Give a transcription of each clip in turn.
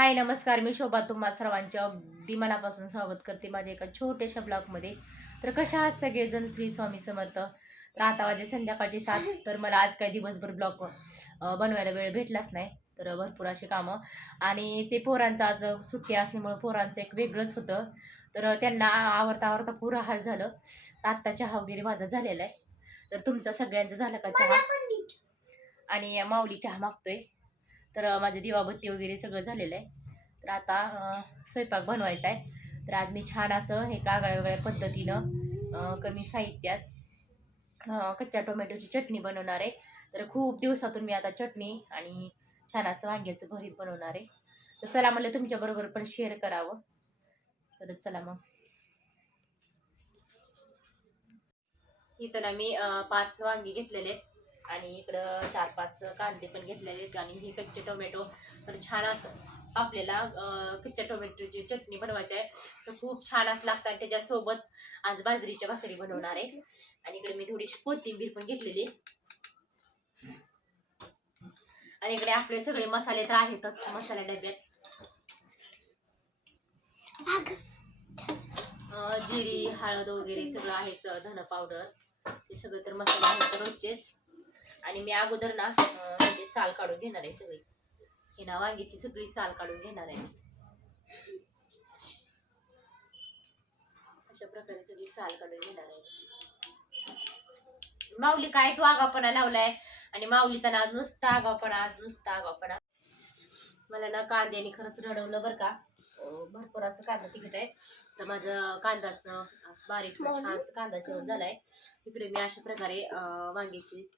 हाय नमस्कार. मी शोभा. तुम्हा सर्वांचे अगदी मनापासून स्वागत करते माझ्या एका छोट्याशा ब्लॉगमध्ये. तर कशा आहात सगळेजण? श्री स्वामी समर्थ. तर आता वाजे संध्याकाळचे सात. तर मला आज काही दिवसभर ब्लॉग बनवायला वेळ भेटलाच नाही. तर भरपूर असे कामं. आणि ते पोरांचं आज सुट्टी असल्यामुळं पोरांचं एक वेगळंच होतं. तर त्यांना आवडता आवडता पुरा हाल झालं. तर आत्ता चहा वगैरे माझा झालेला आहे. तर तुमचा सगळ्यांचा झाला का चहा? आणि माऊली चहा मागतोय. तर अं, दिवाबत्ती वगैरे सगळं झालेलं आहे. तर आता स्वयंपाक बनवायचा आहे. तर आज मी छान असं हे कागळ्या वेगळ्या पद्धतीनं कमी साहित्यात कच्च्या टोमॅटोची चटणी बनवणार आहे. तर खूप दिवसातून मी आता चटणी आणि छान असं वांग्याचं भरीत बनवणार आहे. तर चला म्हणलं तुमच्याबरोबर पण शेअर करावं. तर चला मग. इथं ना मी पाच वांगी घेतलेले आहेत. आणि इकडं चार पाच कांदे पण घेतलेले आहेत. आणि हे कच्चे टोमॅटो. तर छान असं आपल्याला कच्च्या टोमॅटोची चटणी बनवायची आहे तर खूप छान असं लागतं आणि त्याच्यासोबत आज बाजरीच्या भाकरी बनवणार आहे. आणि इकडे मी थोडीशी कोथिंबीर पण घेतलेली आणि इकडे आपले सगळे मसाले तर आहेतच मसाला डब्यात. जिरी हळद वगैरे सगळं आहेच धन पावडर. हे सगळं तर मसाले आहेत रोजचेच आणि मी अगोदर ना म्हणजे साल काढून घेणार आहे सगळी. ही ना वांगीची सगळी साल काढून घेणार आहे अशा प्रकारे सगळी साल काढून घेणार आहे. माऊली काय तू आगावपणा लावलाय? आणि माऊलीचा ना नुसता आगावपणा आज नुसता आगावपणा मला ना कांद्याने खरंच रडवलं बरं का. भरपूर असं कांदा तिखट आहे. तर माझं कांदाचं बारीक छान कांदा चिरून झालाय. तिकडे मी अशा प्रकारे वांग्याची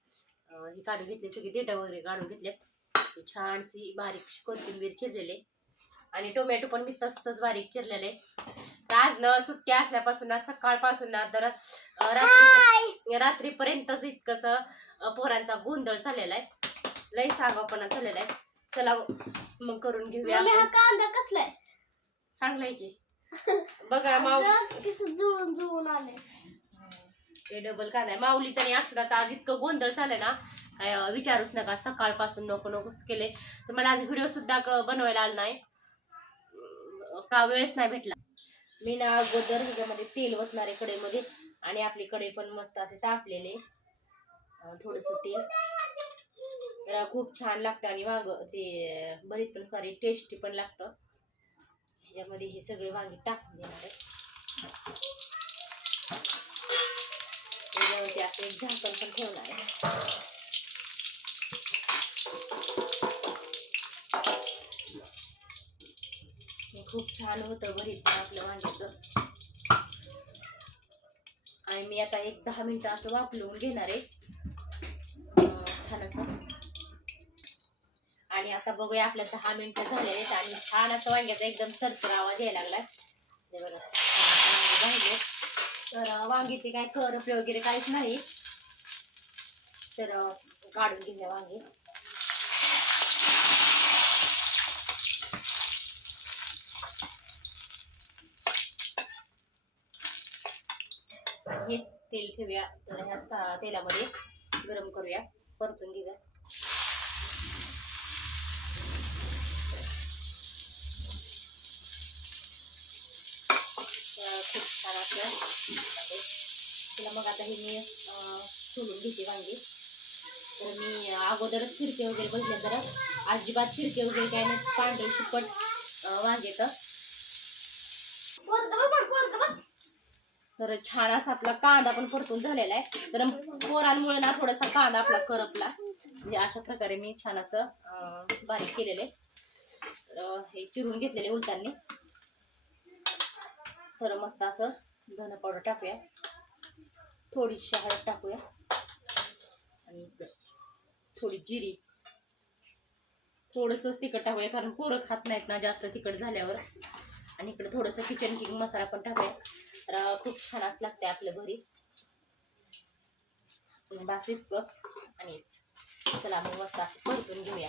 हे काढून घेतले सगळे देठं वगैरे काढून घेतलेत ते छानशी बारीक कोथिंबीर चिरलेले आणि टोमॅटो पण मी तसंच बारीक चिरलेले तर आज न सुट्टी असल्यापासून ना सकाळपासून ना तर रात्री रात्रीपर्यंतच इतकंस पोरांचा गोंधळ झालेला आहे. लई सांगावपणा झालेला आहे. चला मग करून घेऊया हा. कांदा कसलाय चांगलं आहे की. बघा जुळून जुळून आले ते डबल कांदा माऊलीचा आणि अक्षराचा आज इतकं गोंधळ झालं ना काय विचारूच नका. सकाळपासून नको नकोच केले. तर मला आज व्हिडिओ सुद्धा क- बनवायला आला नाही. का वेळच नाही भेटला. मी ना अगोदर ह्याच्यामध्ये तेल वतणार आहे कढईमध्ये. आणि आपली कढई पण मस्त असे तापलेले. थोडंसं तेल. तर खूप छान लागतं आणि वांग ते बरीच पण सॉरी टेस्टी पण लागतं. ह्याच्यामध्ये हे सगळे वांगे टाकून देणार आहे. त्याच्यावरती असं एक झाकण पण ठेवणार आहे खूप छान होतं भरीत आपलं वांग्याचं. आणि मी आता एक दहा मिनटं असं वापलवून घेणार आहे. छान असं आणि आता बघूया आपल्या दहा मिनटं झालेले आहेत आणि छान असं वांग्याचा एकदम सरसर आवाज यायला लागला बघा. तर वांगीचे काय करप वगैरे काहीच नाही. तर काढून घेऊया वांगे. आणि हेच तेल ठेवूया. तर ह्या सा- तेलामध्ये गरम करूया. परतून घेऊया. खूप छान आहे. तिला मग आता हे मी सोलून घेते वांगी. तर मी अगोदरच फिरके वगैरे बघितले तर अजिबात फिरके वगैरे काय नाही पांढरे शिपट अं, वांगे तर. छान असा आपला कांदा पण परतून झालेला आहे. तर पोरांमुळे ना थोडासा कांदा आपला करपला. म्हणजे अशा प्रकारे मी छान असं बारीक केलेले तर हे चिरून घेतलेले उलटांनी तर मस्त असं धन पावडर टाकूया. थोडीशी हळद टाकूया. आणि थोडी जिरी. थोडंसंच तिखट टाकूया कारण पोरं खात नाहीत ना जास्त तिखट झाल्यावर. आणि इकडे थोडंसं किचन किंग मसाला पण टाकूया. तर खूप छान असं लागते आपल्या घरी बास इतकंच. आणि चला मग मस्त असं परतून घेऊया.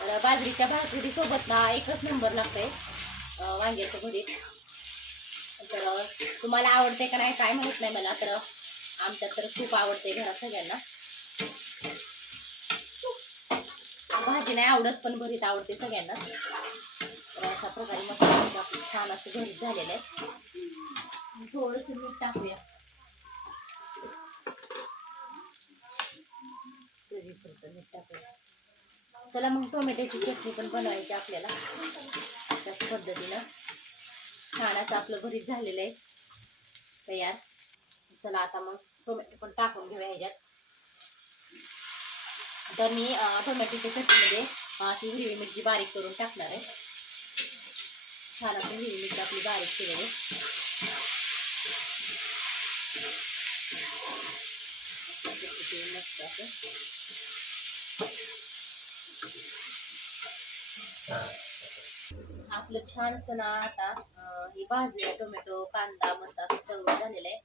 तर बाजरीच्या भाकरीसोबत ना एकच नंबर लागतंय. वांग्याचं भरीत. तर तुम्हाला आवडते का नाही काय माहीत नाही मला तर आमच्यात तर खूप आवडते घरात सगळ्यांना. भाजी नाही आवडत पण भरीत आवडते सगळ्यांना. तर अशा प्रकारे मस्त छान असं भरीत झालेलं आहे. थोडंसं मीठ टाकूया मीठ टाकूया. चला मग टोमॅटोची चटणी पण बनवायची आपल्याला. त्याच पद्धतीनं छान असं आपलं भरीत झालेलं आहे. तयार. चला आता मग टोमॅटो पण टाकून घेऊया ह्याच्यात. तर मी टोमॅटोच्या चटणीमध्ये अशी हिरवी मिरची बारीक करून टाकणार आहे. छान आपण हिरवी मिरची आपली बारीक केलेली मस्त असं आपलं छान असं ना आता हे भाजलेलं टोमॅटो कांदा मस्त असं सर्व झालेलं आहे.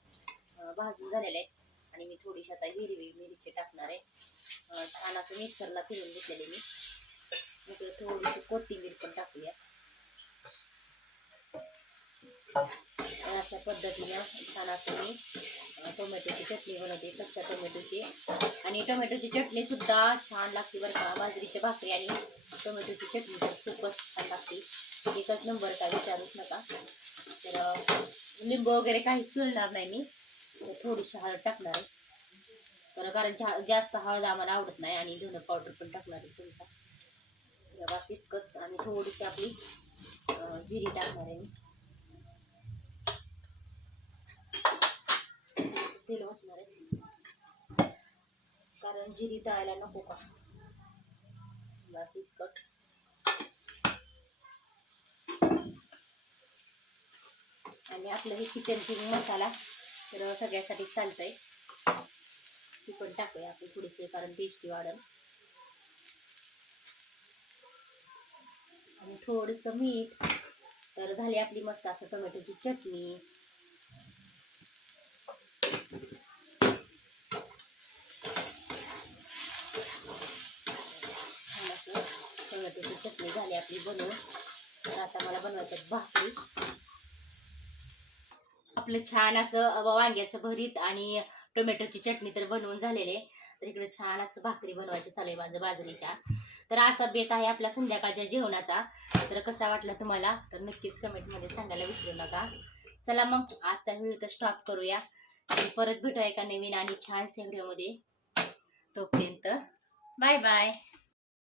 भाजून झालेलं आहे. आणि मी थोडीशी आता हिरवी मिरची टाकणार आहे. छान असं मिक्सरला फिरून घेतलेले मी. मग थोडीशी कोथिंबीर पण टाकूया. अशा पद्धतीने छान असं मी टोमॅटोची चटणी बनवते कच्च्या टोमॅटोची. आणि टोमॅटोची चटणी सुद्धा छान लागते बरं का बाजरीच्या भाकरी आणि टोमॅटोची चटणी खूपच छान लागते. एकच नंबर काय विचारूच नका. तर लिंबू वगैरे काहीच पिळणार नाही मी. तर थोडीशी हळद टाकणार आहे. तर कारण जा- जास्त हळद आम्हाला आवडत नाही आणि धुणं पावडर पण टाकणार आहे तुमचा. तर बस इतकंच आणि थोडीशी आपली जिरी टाकणार आहे मी. तेल वाटणार आहे. कारण जिरी तळायला नको का? बस इतकंच आणि आपलं हे किचन किंग मसाला तर सगळ्यासाठी चालतंय. ती पण टाकूया आपण थोडीशी कारण टेस्टी वाढेल. आणि थोडंसं मीठ तर झाली आपली मस्त असं टोमॅटोची चटणी. टोमॅटोची चटणी झाली आपली बनवून. तर आता मला बनवायचं भाकरी. आपलं छान असं वांग्याचं भरीत आणि टोमॅटोची चटणी तर बनवून झालेले तर इकडे छान असं भाकरी बनवायची चालू आहे माझं बाजरीच्या. तर असा बेत आहे आपल्या संध्याकाळच्या जेवणाचा. तर कसा वाटला तुम्हाला? तर नक्कीच कमेंटमध्ये सांगायला विसरू नका. चला मग आजचा व्हिडिओ तर स्टॉप करूया. परत भेटूया एका नवीन आणि छानशा व्हिडिओमध्ये. तोपर्यंत बाय बाय.